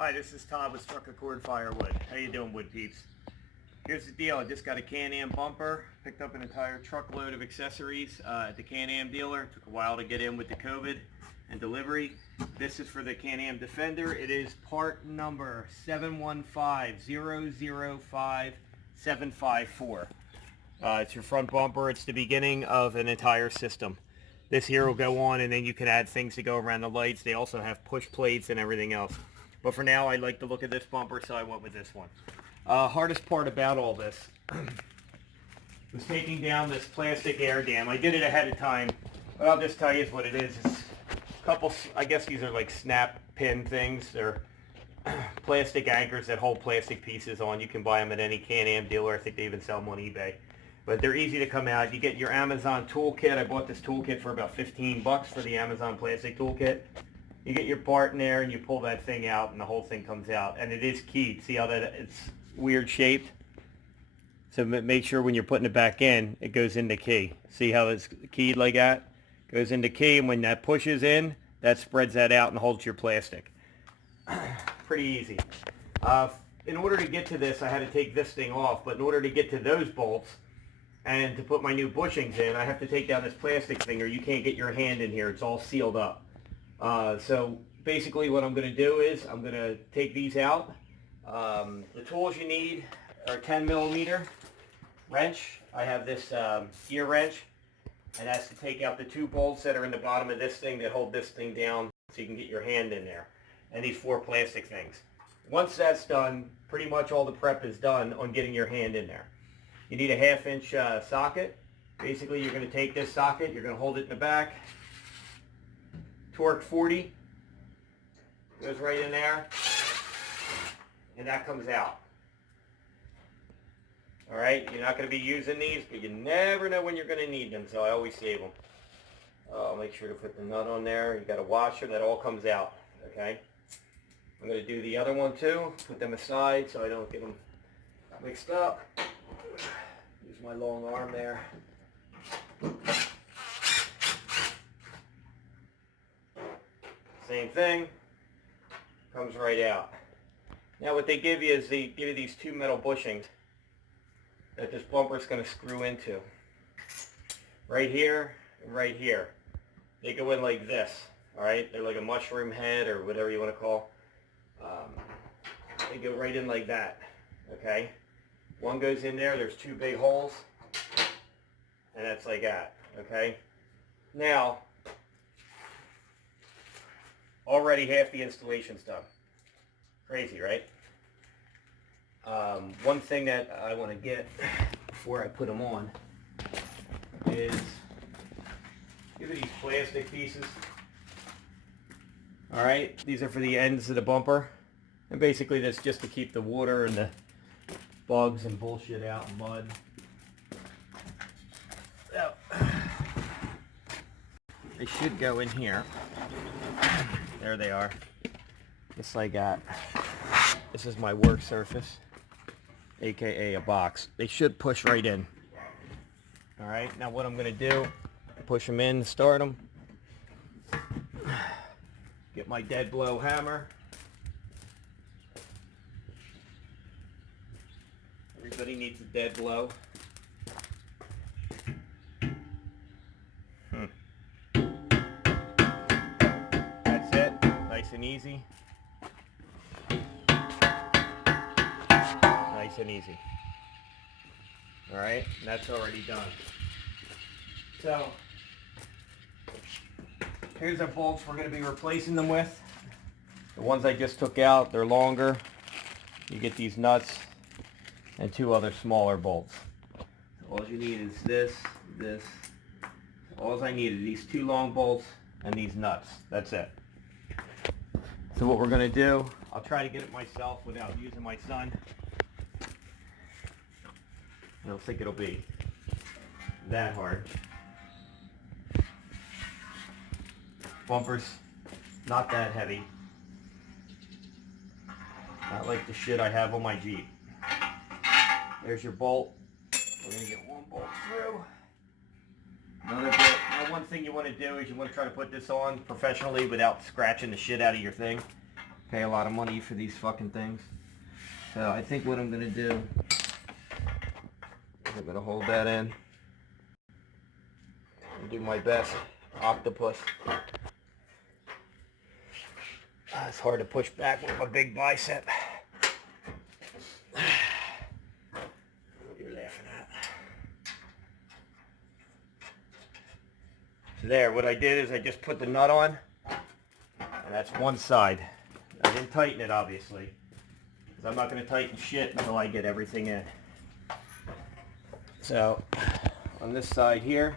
Hi, this is Todd with Struck Accord Firewood. How you doing, wood peeps? Here's the deal. I just got a Can-Am bumper, picked up an entire truckload of accessories at the Can-Am dealer. Took a while to get in with the COVID and delivery. This is for the Can-Am Defender. It is part number 715005754. It's your front bumper. It's the beginning of an entire system. This here will go on, and then you can add things to go around the lights. They also have push plates and everything else. But for now, I like the look of this bumper, so I went with this one. Hardest part about all this was taking down this plastic air dam. I did it ahead of time, but I'll just tell you what it is. It's a couple, I guess these are like snap pin things. They're plastic anchors that hold plastic pieces on. You can buy them at any Can-Am dealer. I think they even sell them on eBay. But they're easy to come out. You get your Amazon toolkit. I bought this toolkit for about 15 bucks for the Amazon plastic toolkit. You get your part in there and you pull that thing out and the whole thing comes out. And it is keyed. See how that it's weird shaped? So make sure when you're putting it back in, it goes into key. See how it's keyed like that? Goes into key, and when that pushes in, that spreads that out and holds your plastic. Pretty easy. In order to get to this, I had to take this thing off. But in order to get to those bolts and to put my new bushings in, I have to take down this plastic thing or you can't get your hand in here. It's all sealed up. So basically what I'm going to do is I'm going to take these out. The tools you need are a 10 millimeter wrench. I have this gear wrench, and that's to take out the two bolts that are in the bottom of this thing that hold this thing down so you can get your hand in there. And these four plastic things. Once that's done, pretty much all the prep is done on getting your hand in there. You need a 1/2 inch socket. Basically you're going to take this socket, you're going to hold it in the back. Torque 40 goes right in there, and that comes out. All right, you're not going to be using these, but you never know when you're going to need them, so I always save them. I'll make sure to put the nut on there. You got a washer, that all comes out. Okay, I'm going to do the other one too. Put them aside so I don't get them mixed up. Use my long arm there. Same thing, comes right out. Now what they give you is they give you these two metal bushings that this bumper is going to screw into. Right here and right here. They go in like this, alright? They're like a mushroom head or whatever you want to call. They go right in like that, okay? One goes in there, there's two big holes, and that's like that, okay? Now, already half the installation's done. Crazy, right? One thing that I want to get before I put them on is give it these plastic pieces. Alright, these are for the ends of the bumper. And basically that's just to keep the water and the bugs and bullshit out and mud. So, they should go in here. There they are. Just like that. This is my work surface, aka a box. They should push right in. Alright, now what I'm going to do, push them in, start them. Get my dead blow hammer. Everybody needs a dead blow. That's it, nice and easy. Nice and easy. Alright, that's already done. So, here's the bolts we're going to be replacing them with. The ones I just took out, they're longer. You get these nuts and two other smaller bolts. All you need is this. All I need is these two long bolts and these nuts. That's it. So what we're going to do, I'll try to get it myself without using my son. I don't think it'll be that hard. Bumper's not that heavy. Not like the shit I have on my Jeep. There's your bolt. We're going to get one bolt through. Another bolt. Now one thing you want to do is you want to try to put this on professionally without scratching the shit out of your thing. Pay a lot of money for these fucking things. So I think what I'm going to do is I'm going to hold that in and do my best octopus. It's hard to push back with my big bicep. What you're laughing at. So there, what I did is I just put the nut on, and that's one side. I didn't tighten it, obviously, because I'm not going to tighten shit until I get everything in. So, on this side here,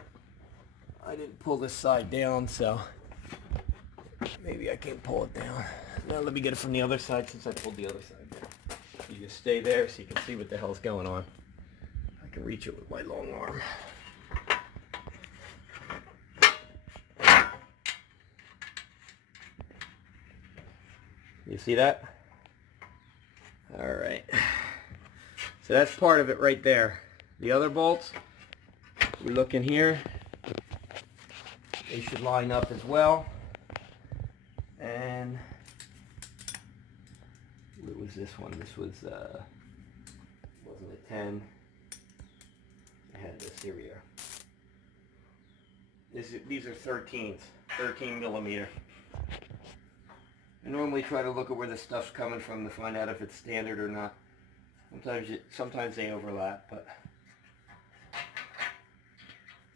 I didn't pull this side down, so maybe I can pull it down. Now let me get it from the other side since I pulled the other side down. You just stay there so you can see what the hell's going on. I can reach it with my long arm. You see that? Alright. So that's part of it right there. The other bolts, we look in here, they should line up as well. And what was this one? This was, wasn't a 10. I had this, here we are. These are 13s, 13 millimeter. I normally try to look at where the stuff's coming from to find out if it's standard or not. Sometimes they overlap, but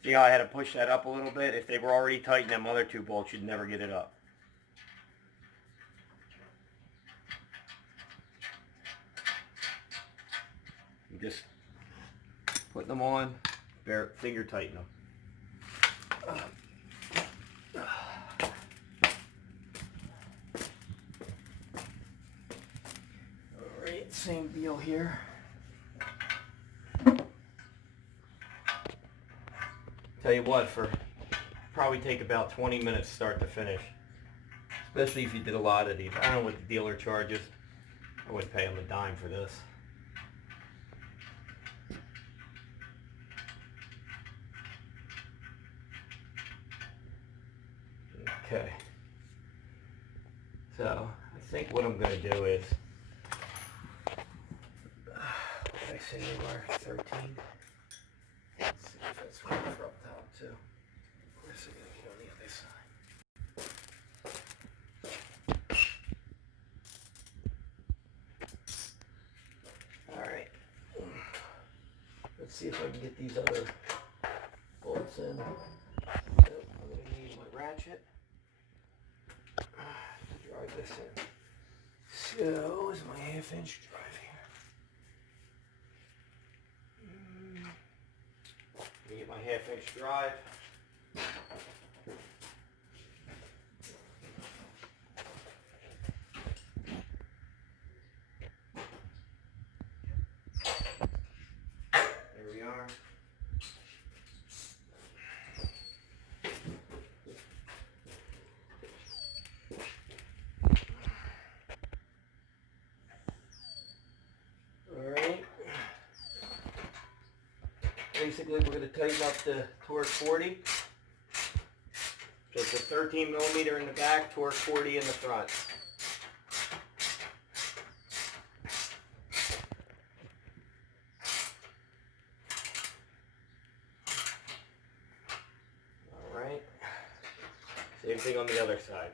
see how I had to push that up a little bit? If they were already tight in them other two bolts, you'd never get it up. You just put them on, finger tighten them. Alright, same deal here. Tell you what, probably take about 20 minutes start to finish. Especially if you did a lot of these. I don't know what the dealer charges. I wouldn't pay him a dime for this. Okay. So, I think what I'm going to do is, what did I say they were? 13? Let's see if that's right for up top too. Where's it going to get on the other side? Alright. Let's see if I can get these other bolts in. I'm going to need my ratchet to drive this in. So, is my 1/2-inch drive here? Let me get my 1/2-inch drive. There we are. Alright. Basically, we're going to tighten up the Torx 40. So it's a 13 millimeter in the back, Torx 40 in the front. Alright. Same thing on the other side.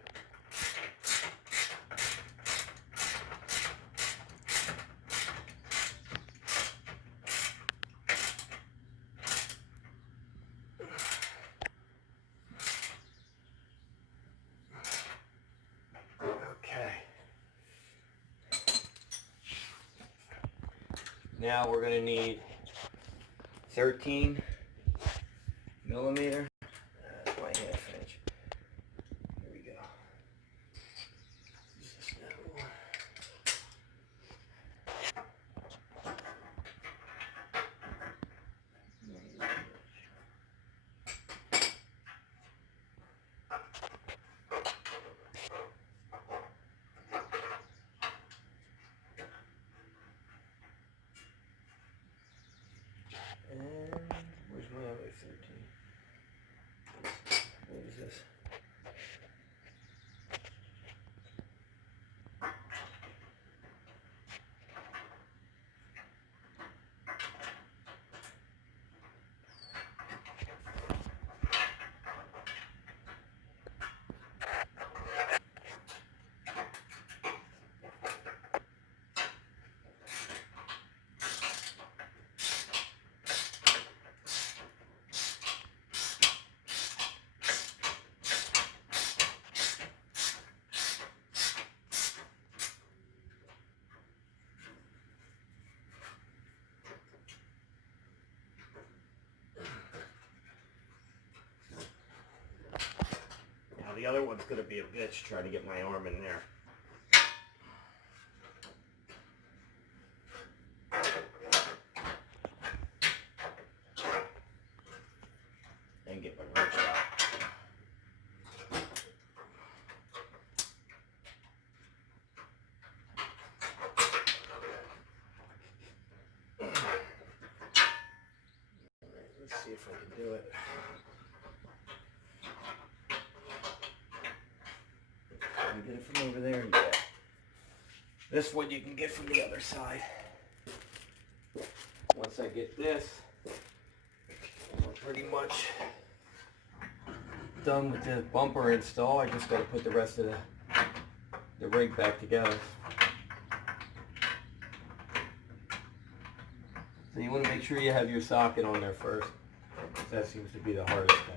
Now we're going to need 13 millimeter. That's my 1/2-inch. Here we go. And where's my other 13? one's going to be a bitch trying to get my arm in there. And get my wrench out. Let's see if I can do it. Can you get it from over there? Yeah. This one you can get from the other side. Once I get this, we're pretty much done with the bumper install. I just got to put the rest of the rig back together. So you want to make sure you have your socket on there first. That seems to be the hardest thing.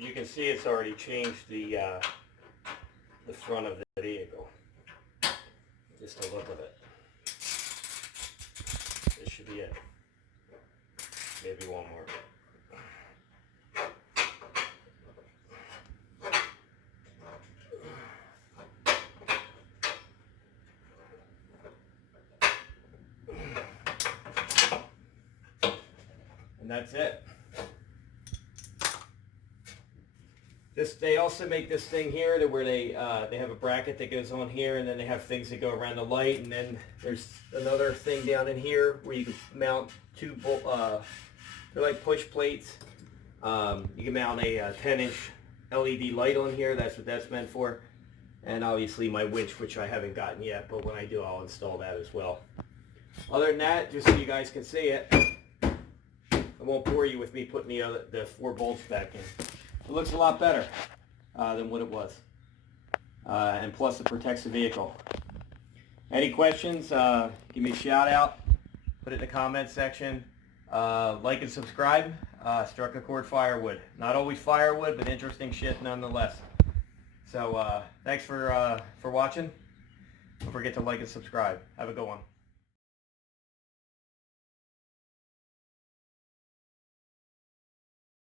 You can see it's already changed the front of the vehicle. Just a look of it. This should be it. Maybe one more. And that's it. They also make this thing here where they have a bracket that goes on here, and then they have things that go around the light, and then there's another thing down in here where you can mount two they're like push plates. You can mount a 10-inch LED light on here. That's what that's meant for. And obviously my winch, which I haven't gotten yet, but when I do, I'll install that as well. Other than that, just so you guys can see it, I won't bore you with me putting the 4 bolts back in. It looks a lot better than what it was. And plus it protects the vehicle. Any questions, give me a shout out. Put it in the comment section. Like and subscribe. Struck a chord firewood. Not always firewood, but interesting shit nonetheless. So thanks for watching. Don't forget to like and subscribe. Have a good one.